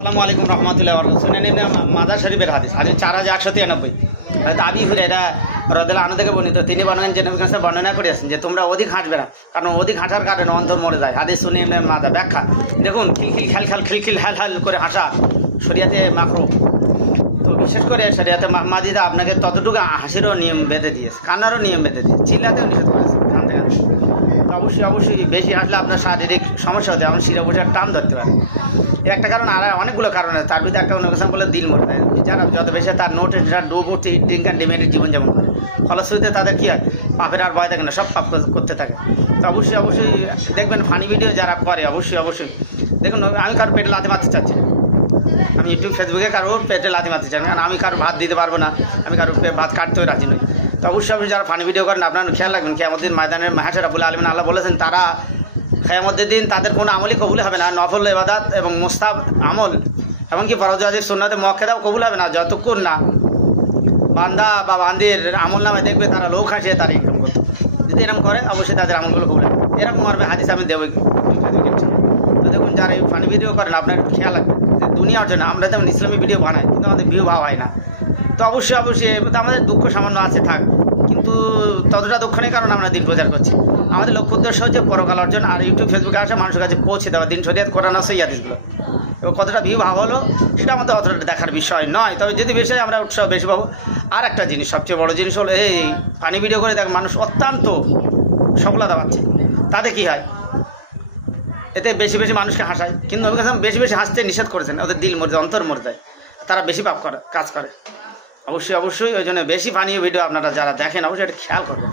আসসালামু আলাইকুম রহমতুল্লাহ শুনে নিন মাদার শরীফের হাদিস 4193 হয়তো আবি হুরায়রা রাদিয়াল্লাহু আনহু থেকে বর্ণিত তিনি বর্ণনা করেছেন যে তোমরা অধিক হাঁটবে না, কারণ অধিক হাঁটার কারণে অন্তর মরে যায়। হাদিস শুনে নিন মাদা ব্যাখ্যা দেখুন, খিলখিল হাল করে হাঁটা শরিয়াতে মাকরুহ। তো বিশেষ করে শরিয়াতে মাজিদা আপনাকে ততটুকু হাসিরও নিয়ম বেঁধে দিয়েছে, কান্নারও নিয়ম বেঁধে দিয়েছে, চিল্লাতেও নিষেধ করেছে কাঁদতে কাঁদতে। তো অবশ্যই বেশি হাসলে আপনার শারীরিক সমস্যা হতে আপনার শিরা বসে টান ধরতে পারে। এর একটা কারণ, আর অনেকগুলো কারণ আছে, তার ভিতরে একটা অনুষ্ঠান বলে দিল মরে যায়। যারা যত বেশি তার নোট ডুবুর্তি ড্রিঙ্ক অ্যান্ড ডিমেটের জীবনযাপন করে, ফলশ্রুতিতে তাদের কী হয়, পাপের আর ভয় থাকে না, সব পাপ করতে থাকে। তো অবশ্যই দেখবেন ফানি ভিডিও যারা করে অবশ্যই দেখুন, আমি কারো পেটে লাথি মারতে চাচ্ছি, আমি ইউটিউব ফেসবুকে কারো পেটে লাথি মারতে চাই না, কারণ আমি কারো ভাত দিতে পারবো না, আমি কারো ভাত কাটতেও রাজি নই। তো অবশ্যই যারা ফানি ভিডিও করেন আপনারা খেয়াল রাখবেন, কিয়ামত দিন ময়দানের মাহাশার রাব্বুল আলামিন আল্লাহ বলেছেন তারা কিয়ামতের দিন তাদের কোনো আমলই কবুল হবে না, নফল ইবাদত এবং মুস্তাহাব আমল এমনকি ফরজ ওয়াজিব সুন্নাতে মুআক্কাদাও কবুল হবে না, যতক্ষণ না বান্দা বা বান্দির আমল নামে দেখবে তারা লোক হাসিয়ে তারা ইনকাম করতো। যদি এরকম করে অবশ্যই তাদের আমলগুলো কবুল হবে। এরকম মর্মে হাদিস আমি দেবো। তো দেখুন, যারা এই ফানি ভিডিও করেন আপনার একটু খেয়াল রাখবেন যে দুনিয়া অর্জন, আমরা যেমন ইসলামী ভিডিও বানাই কিন্তু আমাদের ভিউ ভাব হয় না। তো অবশ্যই আমাদের দুঃখ সামান্য আছে থাক, কিন্তু ততটা দুঃখ নেই, কারণ আমরা দিন প্রচার করছি। আমাদের লক্ষ্য উদ্দেশ্য হচ্ছে পরকাল অর্জন, আর ইউটিউব ফেসবুকে আসে মানুষের কাছে পৌঁছে দেওয়া দিন শরিয়াত কোরআন আছে এই হাদিসগুলো। এবং কতটা ভিউ ভালো হলো সেটা আমাদের অতটা দেখার বিষয় নয়, তবে যদি বিষয়ে আমরা উৎসাহ বেশি পাবো। আর একটা জিনিস, সবচেয়ে বড় জিনিস হলো এই ফানি ভিডিও করে দেখ মানুষ অত্যন্ত সফলতা পাচ্ছে। তাতে কি হয়, এতে বেশি মানুষকে হাসায়, কিন্তু আমি কাছে বেশি হাসতে নিষেধ করেছেন, ওদের দিল মরে যায়, অন্তর মরে যায়, তারা বেশি পাপ করে কাজ করে। অবশ্যই ওই জন্য বেশি ফানি ভিডিও আপনারা যারা দেখেন অবশ্যই এটা খেয়াল করবেন।